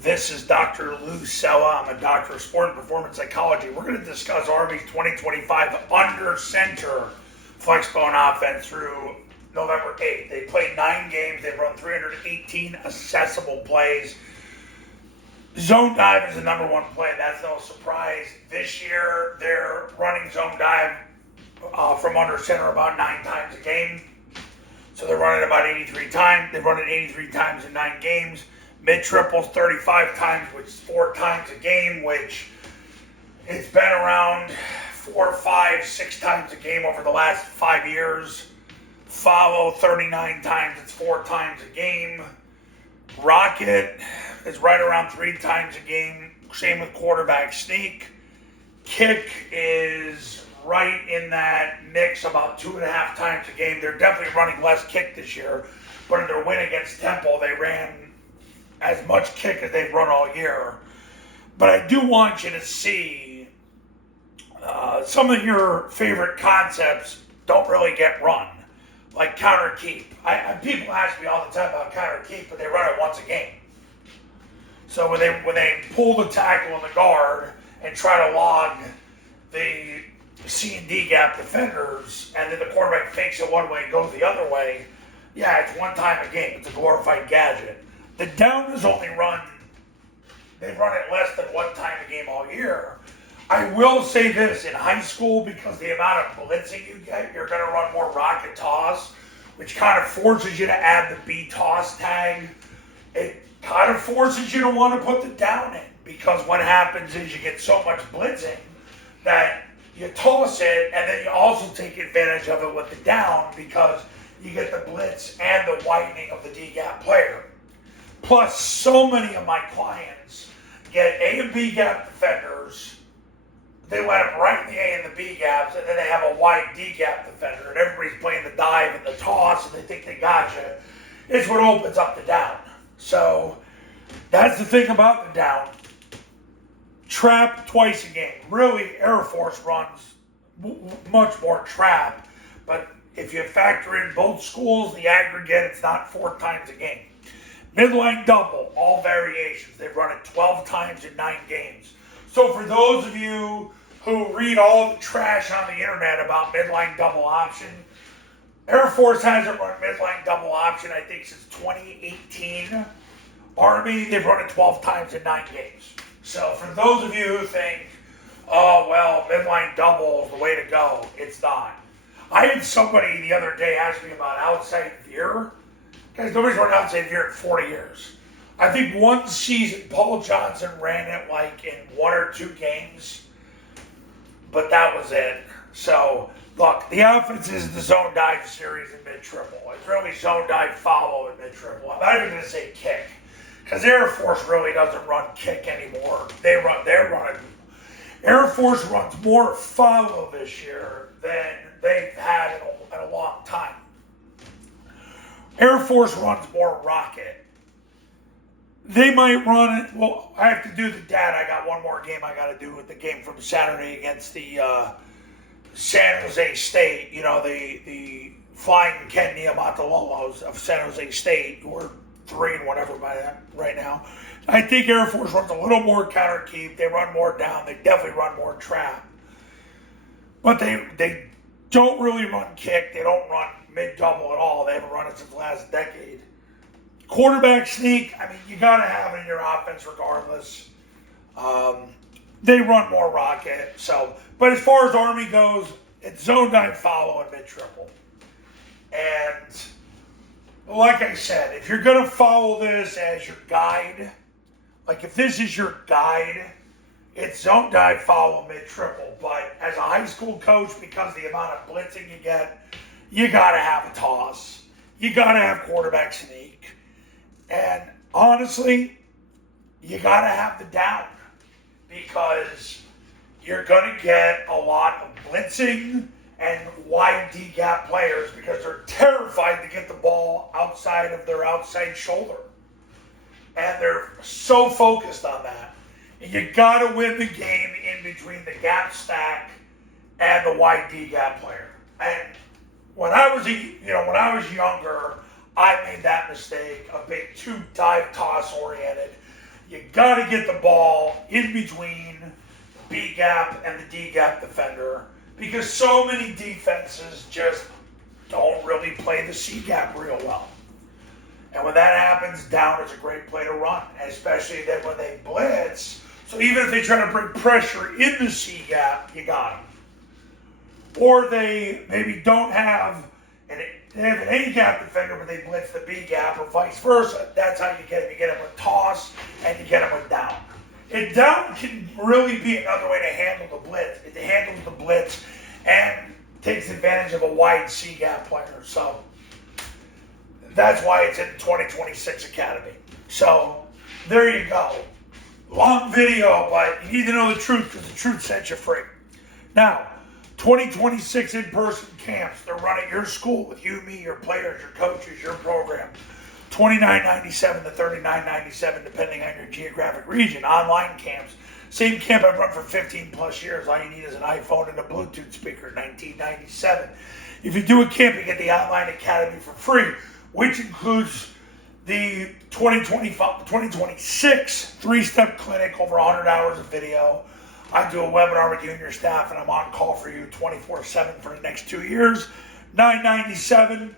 This is Dr. Lou Sella. I'm a doctor of sport and performance psychology. We're going to discuss Army's 2025 Under-Center Flexbone Offense through November 8th. They played 9 games. They've run 318 accessible plays. Zone dive is the number one play. That's no surprise. This year, they're running zone dive from under center about 9 times a game. So they're running about 83 times. They've run it 83 times in 9 games. Mid triples 35 times, which is 4 times a game, which it's been around 4, 5, 6 times a game over the last 5 years. Follow 39 times, it's 4 times a game. Rocket is right around 3 times a game. Same with quarterback sneak. Kick is right in that mix, about 2.5 times a game. They're definitely running less kick this year, but in their win against Temple, they ran as much kick as they've run all year. But I do want you to see some of your favorite concepts don't really get run, like counter keep. People ask me all the time about counter keep, but they run it once a game. So when they pull the tackle in the guard and try to log the C and D gap defenders, and then the quarterback fakes it one way and goes the other way, yeah, it's 1 time a game. It's a glorified gadget. The down is only run, they run it less than 1 time a game all year. I will say this, in high school, because the amount of blitzing you get, you're going to run more rocket toss, which kind of forces you to add the B toss tag. It kind of forces you to want to put the down in, because what happens is you get so much blitzing that you toss it, and then you also take advantage of it with the down, because you get the blitz and the widening of the D-gap player. Plus, so many of my clients get A and B gap defenders. They let them right in the A and the B gaps, and then they have a wide D gap defender, and everybody's playing the dive and the toss, and they think they got you. It's what opens up the down. So that's the thing about the down. Trap twice a game. Really, Air Force runs much more trap, but if you factor in both schools, the aggregate, it's not 4 times a game. Midline double, all variations. They've run it 12 times in 9 games. So for those of you who read all the trash on the internet about midline double option, Air Force hasn't run midline double option, I think, since 2018. Army, they've run it 12 times in 9 games. So for those of you who think, oh, well, midline double is the way to go, it's not. I had somebody the other day ask me about outside veer. Guys, nobody's run outside veer in 40 years. I think one season Paul Johnson ran it like in 1 or 2 games, but that was it. So, look, the offense is the zone dive series in mid-triple. It's really zone dive follow in mid-triple. I'm not even going to say kick, because Air Force really doesn't run kick anymore. They're running. Air Force runs more follow this year than they've had in a long time. Air Force runs more rocket. They might run it. Well, I have to do the data. I got one more game I got to do with the game from Saturday against the San Jose State. You know, the Flying Ken Niamatololos of San Jose State, who are 3 and whatever by that right now. I think Air Force runs a little more counter keep. They run more down. They definitely run more trap. But they don't really run kick. They don't run mid-double at all. They haven't run it since the last decade. Quarterback sneak, I mean, you got to have it in your offense regardless. They run more rocket. So, but as far as Army goes, it's zone dive follow and mid-triple. And like I said, if you're going to follow this as your guide, like if this is your guide, it's zone dive follow mid-triple. But as a high school coach, because the amount of blitzing you get, you got to have a toss. You got to have quarterback sneak. And honestly, you got to have the down, because you're going to get a lot of blitzing and wide D-gap players, because they're terrified to get the ball outside of their outside shoulder. And they're so focused on that. And you got to win the game in between the gap stack and the wide D-gap player. And when I was younger, I made that mistake of being too dive toss oriented. You got to get the ball in between the B gap and the D gap defender, because so many defenses just don't really play the C gap real well. And when that happens, down is a great play to run, especially then when they blitz. So even if they try to bring pressure in the C gap, you got them. Or they maybe don't have they have an A gap defender, but they blitz the B gap, or vice versa. That's how you get them. You get them with toss, and you get them with down. And down can really be another way to handle the blitz. It handles the blitz and takes advantage of a wide C gap player. So that's why it's in the 2026 Academy. So there you go. Long video, but you need to know the truth, because the truth sets you free. Now, 2026 in-person camps. They're run at your school with you, me, your players, your coaches, your program. $29.97 to $39.97, depending on your geographic region. Online camps. Same camp I've run for 15 plus years. All you need is an iPhone and a Bluetooth speaker. $19.97. If you do a camp, you get the Online Academy for free, which includes the 2026 three-step clinic, over 100 hours of video. I do a webinar with you and your staff, and I'm on call for you 24/7 for the next 2 years. $9.97.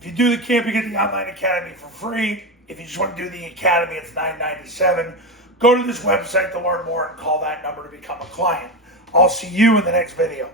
If you do the camp, you get the Online Academy for free. If you just want to do the Academy, it's $9.97. Go to this website to learn more and call that number to become a client. I'll see you in the next video.